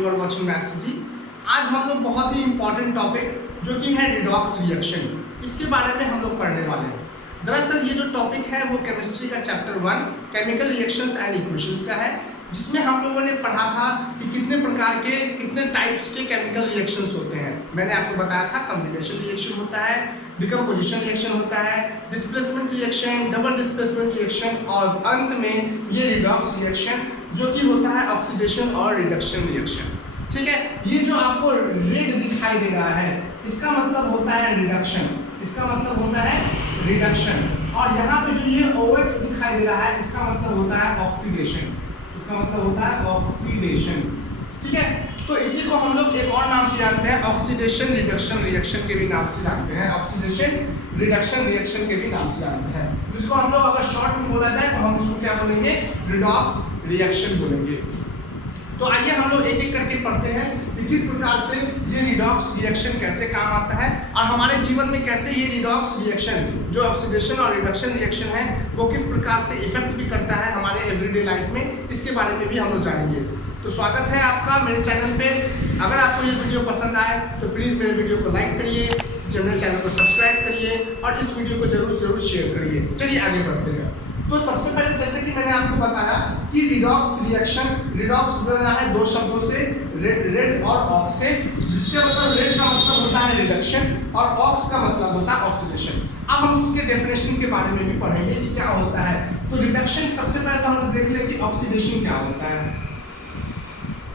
You are watching maths easy. आज हम लोग बहुत ही इंपॉर्टेंट टॉपिक जो कि है रिडॉक्स रिएक्शन, इसके बारे में हम लोग पढ़ने वाले हैं। दरअसल ये जो टॉपिक है वो केमिस्ट्री का chapter 1 chemical reactions and equations का है, जिसमें हम लोगों ने पढ़ा था कि कितने टाइप्स के केमिकल रिएक्शंस होते हैं। मैंने आपको बताया था कॉम्बिनेशन रिएक्शन होता है, डिकम्पोजिशन रिएक्शन होता है, displacement reaction, double displacement reaction और अंत में ये रिडॉक्स रिएक्शन जो कि होता है ऑक्सीडेशन और रिडक्शन रिएक्शन। ठीक है, ये जो आपको रेड दिखाई दे रहा है इसका मतलब होता है रिडक्शन, इसका मतलब होता है रिडक्शन। और यहाँ पे जो ये OX दिखाई दे रहा है इसका मतलब होता है ऑक्सीडेशन, इसका मतलब होता है ऑक्सीडेशन। ठीक है, तो इसी को हम लोग एक और नाम से जानते हैं, ऑक्सीडेशन रिडक्शन रिएक्शन के भी नाम से जानते हैं, ऑक्सीडेशन रिडक्शन रिएक्शन के भी नाम से जानते हैं, जिसको हम लोग अगर शॉर्ट में बोला जाए तो हम उसको क्या बोलेंगे, रिडॉक्स रिएक्शन बोलेंगे। तो आइए हम लोग एक एक करके पढ़ते हैं कि किस प्रकार से ये रिडॉक्स रिएक्शन कैसे काम आता है और हमारे जीवन में कैसे ये रिडॉक्स रिएक्शन जो ऑक्सीडेशन और रिडक्शन रिएक्शन है वो किस प्रकार से इफेक्ट भी करता है हमारे एवरीडे लाइफ में, इसके बारे में भी हम लोग जानेंगे। तो स्वागत है आपका मेरे चैनल पे। अगर आपको ये वीडियो पसंद आए तो प्लीज़ मेरे वीडियो को लाइक करिए, मेरे चैनल को सब्सक्राइब करिए और इस वीडियो को जरूर शेयर करिए। चलिए आगे बढ़ते हैं। तो सबसे पहले जैसे कि मैंने आपको बताया कि रिडॉक्स रिएक्शन, रिडॉक्स बना है दो शब्दों से, रेड और ऑक्स से, जिसका मतलब रेड का मतलब होता है रिडक्शन और ऑक्स का मतलब होता है ऑक्सीडेशन। अब हम इसके डेफिनेशन के बारे में भी पढ़ेंगे कि क्या होता है। तो रिडक्शन सबसे पहले तो हम लोग देख लें कि ऑक्सीडेशन क्या होता है।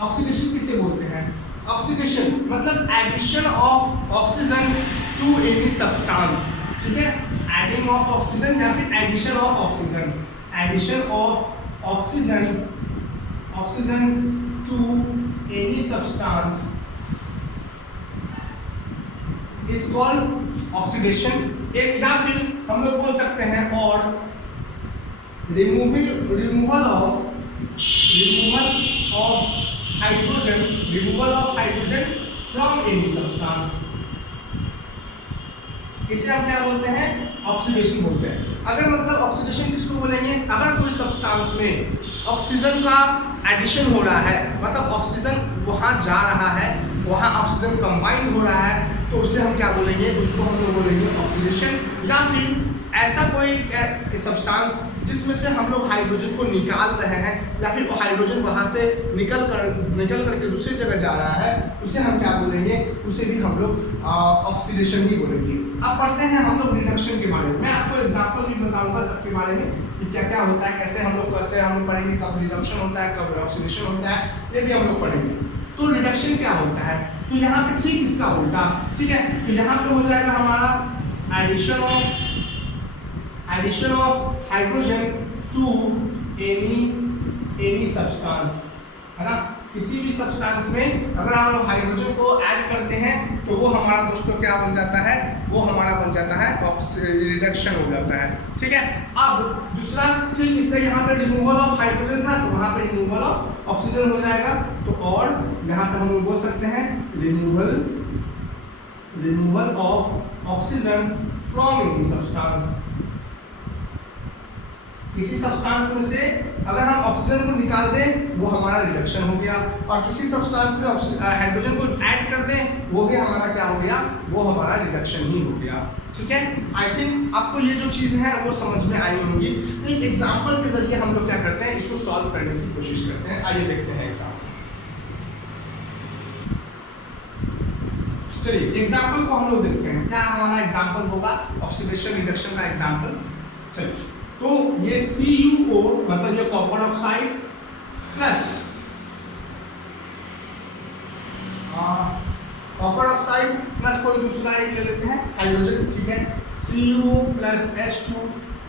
ऑक्सीडेशन किसे बोलते हैं? ऑक्सीडेशन मतलब addition of oxygen to any substance. ठीक है, एडिंग ऑफ ऑक्सीजन या फिर addition of oxygen, addition of oxygen to any substance is called oxidation. एक या फिर हम लोग बोल सकते हैं और removal of hydrogen from any substance, इसे हम क्या बोलते हैं, ऑक्सीडेशन बोलते हैं। अगर मतलब ऑक्सीडेशन किसको बोलेंगे, अगर कोई सब्सटेंस में ऑक्सीजन का एडिशन हो रहा है, मतलब ऑक्सीजन वहां जा रहा है, वहां ऑक्सीजन कंबाइन हो रहा है, तो उसे हम क्या बोलेंगे, उसको हम लोग बोलेंगे ऑक्सीडेशन। या फिर ऐसा कोई सब्सटेंस जिसमें से हम लोग हाइड्रोजन को निकाल रहे हैं या फिर वो हाइड्रोजन वहां से निकल करके दूसरी जगह जा रहा है, उसे हम क्या बोलेंगे, उसे भी हम लोग ऑक्सीडेशन ही बोलेंगे। अब पढ़ते हैं हम लोग रिडक्शन के बारे में। मैं आपको एग्जांपल भी बताऊंगा सबके बारे में कि क्या क्या होता है, कैसे हम लोग पढ़ेंगे, कब रिडक्शन होता है, कब ऑक्सीडेशन होता है, ये भी हम लोग पढ़ेंगे। तो रिडक्शन क्या होता है, तो यहाँ पे ठीक इसका उल्टा। ठीक है, तो यहाँ पे हो जाएगा हमारा addition of hydrogen to any substance, है ना। किसी भी सब्सटेंस में अगर हम लोग हाइड्रोजन को ऐड करते हैं तो वो हमारा दोस्तों क्या बन जाता है, वो हमारा बन जाता है रिडक्शन हो जाता है। ठीक है, अब दूसरा चीज इसका यहाँ पे रिमूवल ऑफ हाइड्रोजन था तो वहाँ पे रिमूवल ऑफ ऑक्सीजन हो जाएगा। तो और यहाँ पे हम लोग बोल सकते हैं removal of oxygen from any substance. किसी सब्सटेंस में से अगर हम ऑक्सीजन को निकाल दें वो हमारा रिडक्शन हो गया, और किसी सब्सटेंस में हाइड्रोजन को ऐड कर दें वो भी हमारा क्या हो गया, वो हमारा रिडक्शन ही हो गया। ठीक है, आई थिंक आपको ये जो चीज़ है वो समझ में आई होंगी। एक एग्जाम्पल के जरिए हम लोग क्या करते हैं, इसको सॉल्व करने की कोशिश करते हैं। आइए देखते हैं एग्जाम्पल। चलिए एग्जाम्पल को हम लोग देखते हैं, क्या हमारा एग्जाम्पल होगा ऑक्सीडेशन रिडक्शन का एग्जाम्पल। चलिए, तो ये CuO मतलब ये copper oxide plus copper oxide plus कोई दूसरा एक ले लेते हैं हाइड्रोजन। ठीक है, CuO प्लस H2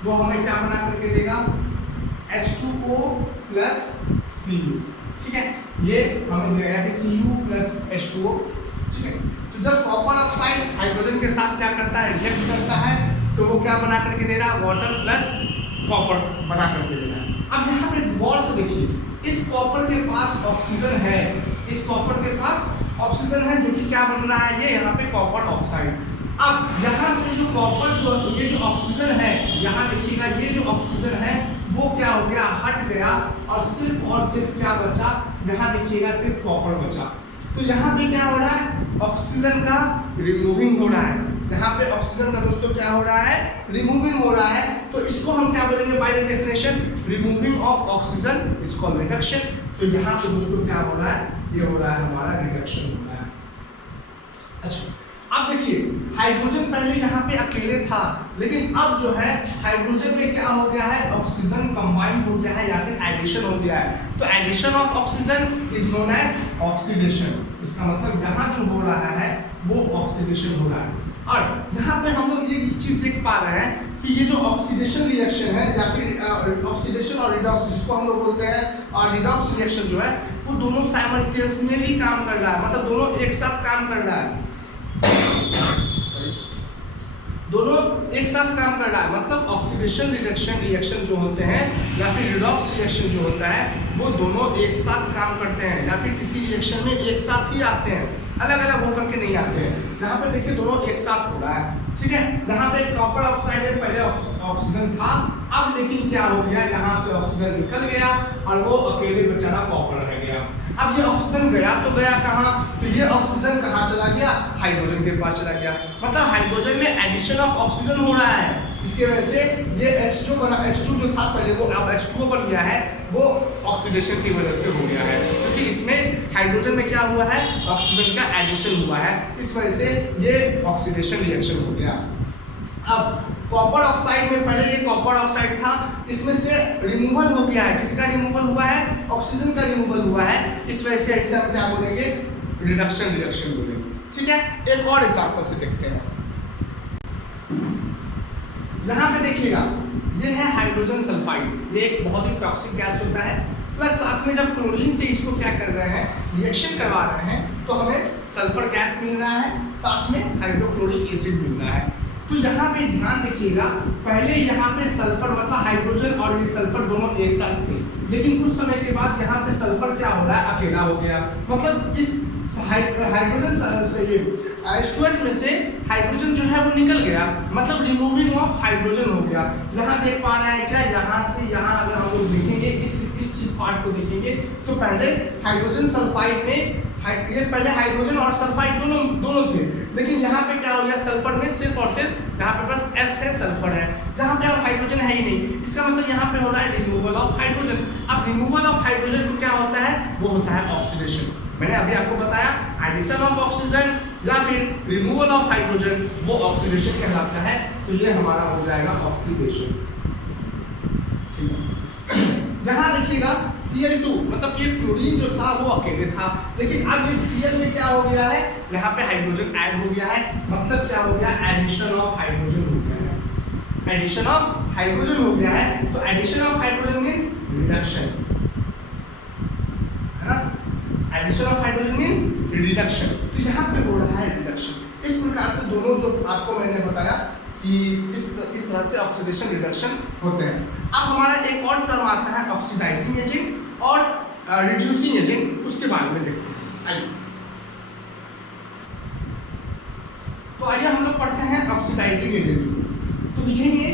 वो हमें क्या बना करके देगा, H2O प्लस Cu। ठीक है, ये हमें देगा कि Cu प्लस H2O। ठीक है, तो जब कॉपर ऑक्साइड हाइड्रोजन के साथ क्या करता है, रिएक्ट करता है, तो वो क्या बना करके दे रहा है, वाटर प्लस कॉपर बना करके दे रहा है। अब यहाँ पे गौर से देखिए, इस कॉपर के पास ऑक्सीजन है, इस कॉपर के पास ऑक्सीजन है जो कि क्या बन रहा है, ये यहाँ पे कॉपर ऑक्साइड। अब यहाँ से जो कॉपर जो ये जो ऑक्सीजन है, यहाँ देखिएगा ये जो ऑक्सीजन है वो क्या हो गया, हट गया और सिर्फ क्या बचा, यहाँ देखिएगा सिर्फ कॉपर बचा। तो यहाँ पे क्या हो रहा है, ऑक्सीजन का रिमूविंग हो रहा है, यहाँ पे ऑक्सीजन का दोस्तों क्या हो रहा है, रिमूविंग हो रहा है। तो इसको हम क्या बोलेंगे by definition, removing of oxygen is called reduction. तो यहाँ पे दोस्तों क्या हो रहा है, ये हो रहा है हमारा रिडक्शन हो रहा है। अच्छा अब देखिए हाइड्रोजन पहले यहाँ पे अकेले था, लेकिन अब जो है हाइड्रोजन में क्या हो गया है, ऑक्सीजन कंबाइंड हो गया है या फिर एडिशन हो गया है। तो addition of oxygen is known as oxidation. इसका मतलब यहाँ जो हो रहा है वो ऑक्सीडेशन हो रहा है। और यहाँ पे हम लोग ये चीज देख पा रहे हैं कि ये जो ऑक्सीडेशन रिएक्शन है या फिर ऑक्सीडेशन और रिडॉक्स जिसको हम लोग बोलते हैं, और रिडॉक्स रिएक्शन जो है वो दोनों साइमल्टेनियसली काम कर रहा है, मतलब दोनों एक साथ काम कर रहा है, दोनों एक साथ काम कर रहा है। मतलब ऑक्सीडेशन रिडक्शन रिएक्शन जो होते हैं या फिर रिडॉक्स रिएक्शन जो होता है वो दोनों एक साथ काम करते हैं, या फिर किसी रिएक्शन में एक साथ ही आते हैं, अलग अलग होकर के नहीं आते हैं। यहाँ पे देखिए दोनों एक साथ हो रहा है, ठीक है। यहाँ पे कॉपर ऑक्साइड में पहले ऑक्सीजन था, अब लेकिन क्या हो गया, यहाँ से ऑक्सीजन निकल गया और वो अकेले बेचारा कॉपर रह गया। अब ये ऑक्सीजन गया तो गया कहाँ, तो ये ऑक्सीजन कहाँ चला गया, हाइड्रोजन के पास चला गया। मतलब हाइड्रोजन में एडिशन ऑफ ऑक्सीजन हो रहा है, इसके वजह से ये H2 बना, H2 जो था पहले वो अब H2O बन गया है, वो ऑक्सीडेशन की वजह से हो गया है, क्योंकि तो इसमें हाइड्रोजन में क्या हुआ है, ऑक्सीजन का एडिशन हुआ है, इस वजह से ये ऑक्सीडेशन रिएक्शन हो गया। अब कॉपर ऑक्साइड में पहले ये कॉपर ऑक्साइड था, इसमें से रिमूवल हो गया है, किसका रिमूवल हुआ है, ऑक्सीजन का रिमूवल हुआ है, इस वजह से ऐसे हम क्या बोलेंगे, रिडक्शन रिएक्शन बोलेंगे, ठीक है। एक और एग्जांपल से देखते हैं। यहाँ पे देखिएगा ये है हाइड्रोजन सल्फाइड, ये एक बहुत ही टॉक्सिक गैस होता है, प्लस साथ में जब क्लोरीन से इसको क्या कर रहे हैं, रिएक्शन करवा रहे हैं, तो हमें सल्फर गैस मिल रहा है, साथ में हाइड्रोक्लोरिक एसिड मिल रहा है। तो यहाँ पे ध्यान देखिएगा, पहले यहाँ पे सल्फर मतलब हाइड्रोजन और ये सल्फर दोनों एक साथ थे, लेकिन कुछ समय के बाद यहाँ पे सल्फर क्या हो रहा है, अकेला हो गया। मतलब इस हाइड्रोजन से ये H2S में से हाइड्रोजन जो है वो निकल गया, मतलब रिमूविंग ऑफ हाइड्रोजन हो गया। यहाँ देख पा रहे हैं क्या, यहाँ से यहाँ अगर हम लोग देखेंगे इस चीज पार्ट को देखेंगे तो पहले हाइड्रोजन सल्फाइड में ये पहले हाइड्रोजन और सल्फाइड दोनों थे, लेकिन यहाँ पे क्या हो गया, सल्फर में सिर्फ और सिर्फ यहाँ पे बस S है, सल्फर है, यहाँ पे अब हाइड्रोजन है ही नहीं। इसका मतलब यहाँ पे हो रहा है रिमूवल ऑफ हाइड्रोजन। अब रिमूवल ऑफ हाइड्रोजन को क्या होता है, वो होता है ऑक्सीडेशन। मैंने अभी आपको बताया एडिशन ऑफ ऑक्सीजन या फिर रिमूवल ऑफ हाइड्रोजन, वो ऑक्सीडेशन कहलाता है। तो ये हमारा हो जाएगा ऑक्सीडेशन, ठीक है। यहाँ देखिएगा Cl2 मतलब ये क्लोरीन जो था वो अकेले था, लेकिन अब ये Cl में क्या हो गया है, यहाँ पे हाइड्रोजन ऐड हो गया है, मतलब क्या हो गया, एडिशन ऑफ हाइड्रोजन हो गया है, एडिशन ऑफ हाइड्रोजन हो गया है। तो addition of hydrogen means reduction, है ना, addition of hydrogen means reduction. तो यहाँ पे हो रहा है रिडक्शन। इस प्रकार से दोनों जो आपको मैंने बताया कि इस तरह से ऑक्सीडेशन रिडक्शन होते हैं। अब हमारा एक और टर्म आता है ऑक्सीडाइजिंग एजेंट और रिड्यूसिंग एजेंट, उसके बारे में देखते हैं। आइए तो आइए हम लोग पढ़ते हैं ऑक्सीडाइजिंग एजेंट। तो लिखेंगे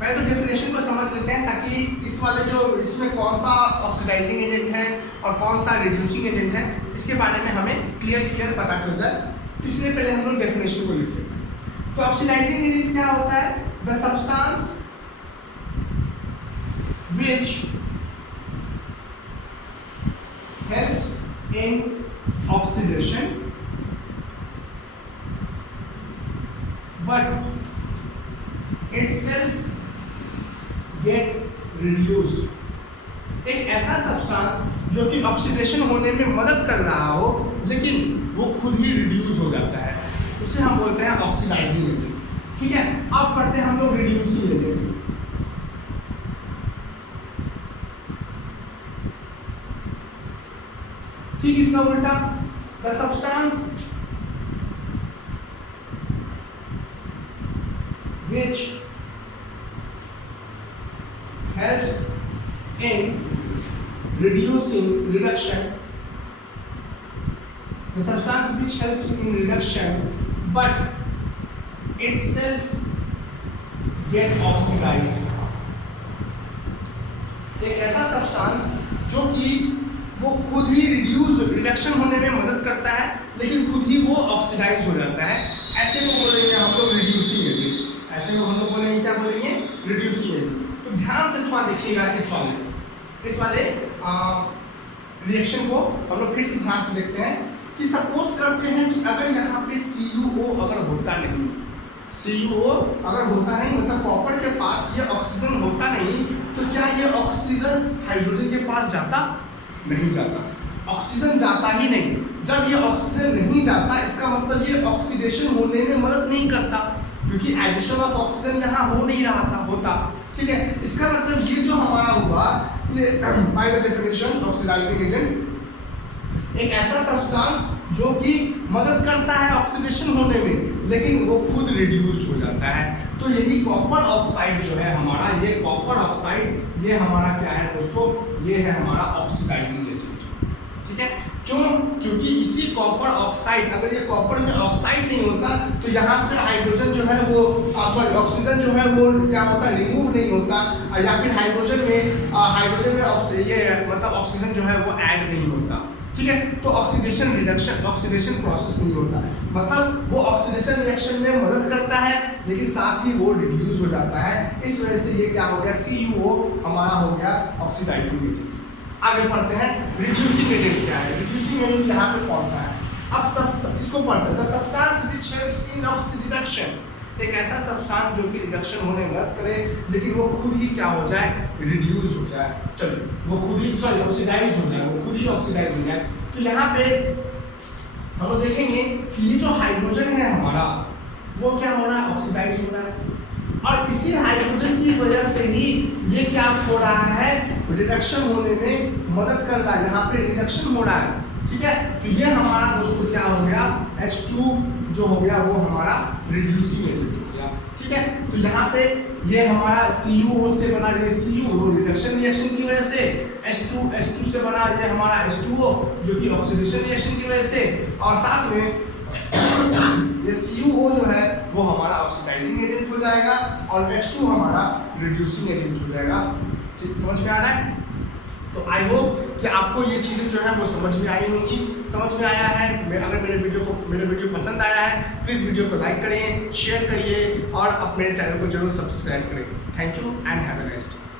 पहले तो डेफिनेशन को समझ लेते हैं, ताकि इस वाले जो इसमें कौन सा ऑक्सीडाइजिंग एजेंट है और कौन सा रिड्यूसिंग एजेंट है, इसके बारे में हमें क्लियर पता चल जाए। इसलिए पहले हम लोग डेफिनेशन को लिख लेते हैं। तो ऑक्सीडाइजिंग एजेंट क्या होता है, the substance which helps in oxidation but itself get reduced। एक ऐसा सब्सटेंस जो कि ऑक्सीडेशन होने में मदद कर रहा हो लेकिन वो खुद ही रिड्यूस हो जाता है, उसे हम बोलते हैं ऑक्सीडाइजिंग एजेंट, ठीक है। अब पढ़ते हैं हम लोग रिड्यूसिंग एजेंट। ठीक इसका उल्टा, the substance which helps in reduction, the substance which helps in reduction but itself get oxidised. एक ऐसा सब्सटेंस जो कि वो खुद ही रिडक्शन होने में मदद करता है लेकिन खुद ही वो ऑक्सीडाइज हो जाता है, ऐसे को बोलेंगे हम लोग रिड्यूसिंग एजेंट। ऐसे को हम लोग बोलेंगे, क्या बोलेंगे, रिड्यूसिंग एजेंट। तो ध्यान से थोड़ा देखिएगा इस वाले रिएक्शन को हम लोग फिर से ध्यान से देखते हैं कि सपोज करते हैं कि अगर यहाँ पे CuO अगर होता नहीं, CuO अगर होता नहीं मतलब कॉपर के पास ये ऑक्सीजन होता नहीं, तो क्या ये ऑक्सीजन हाइड्रोजन के पास जाता? नहीं जाता। ऑक्सीजन जाता ही नहीं। जब ये ऑक्सीजन नहीं जाता इसका मतलब ये ऑक्सीडेशन होने में मदद नहीं करता, क्योंकि एडिशन ऑफ ऑक्सीजन यहाँ हो नहीं रहा था होता। ठीक है, इसका मतलब ये जो हमारा हुआ, ये by the definition oxidising agent एक ऐसा सब्सटेंस जो कि मदद करता है ऑक्सीडेशन होने में लेकिन वो खुद रिड्यूस्ड हो जाता है। तो यही कॉपर ऑक्साइड जो है हमारा, ये कॉपर ऑक्साइड ये हमारा क्या है दोस्तों, ये है हमारा ऑक्सीडाइजिंग एजेंट। ठीक है, क्यों? क्योंकि इसी कॉपर ऑक्साइड, अगर ये कॉपर में ऑक्साइड नहीं होता तो यहाँ से हाइड्रोजन जो है वो सॉरी ऑक्सीजन जो है वो क्या होता, रिमूव नहीं होता, या फिर हाइड्रोजन में ये मतलब ऑक्सीजन जो है वो ऐड नहीं होता। ठीक है, तो ऑक्सीडेशन रिडक्शन, ऑक्सीडेशन प्रोसेस नहीं होता, मतलब वो ऑक्सीडेशन रिएक्शन में मदद करता है लेकिन साथ ही वो रिड्यूस हो जाता है। इस वजह से ये क्या हो गया, CuO हमारा हो गया ऑक्सीडाइजिंग एजेंट। आगे पढ़ते हैं रिड्यूसिंग एजेंट क्या है। रिड्यूसिंग एजेंट यहाँ पे कौन सा है, अब सब इसको पढ़ते हैं। The substance which helps in oxidation, एक ऐसा सब्सटेंस जो कि रिडक्शन होने में मदद करे लेकिन वो खुद ही क्या हो जाए, रिड्यूस हो जाए। चलो वो खुद ही सॉरी ऑक्सीडाइज हो जाए, वो खुद ही ऑक्सीडाइज हो जाए। तो यहाँ पे हम लोग देखेंगे कि ये जो हाइड्रोजन है हमारा वो क्या हो रहा है, ऑक्सीडाइज हो रहा है, और इसी हाइड्रोजन की वजह से ही ये क्या हो रहा है, रिडक्शन होने में मदद कर रहा है। यहाँ पे रिडक्शन हो रहा है। ठीक है, तो ये हमारा दोस्तों क्या हो गया, H2 जो हो गया वो हमारा रिड्यूसिंग एजेंट हो गया। ठीक है, तो यहाँ पे ये हमारा CuO से बना, ये Cu रिडक्शन रिएक्शन की वजह से, H2 से बना ये हमारा H2O जो कि ऑक्सीडेशन रिएक्शन की वजह से, और साथ में ये CuO जो है वो हमारा ऑक्सीडाइजिंग एजेंट हो जाएगा और H2 हमारा रिड्यूसिंग एजेंट हो जाएगा। समझ में आ रहा है? तो आई होप कि आपको ये चीज़ें जो है वो समझ में आई होंगी। समझ में आया है? अगर मेरे वीडियो पसंद आया है प्लीज़ वीडियो को लाइक करें, शेयर करिए और मेरे चैनल को जरूर सब्सक्राइब करें। Thank you and have a nice day.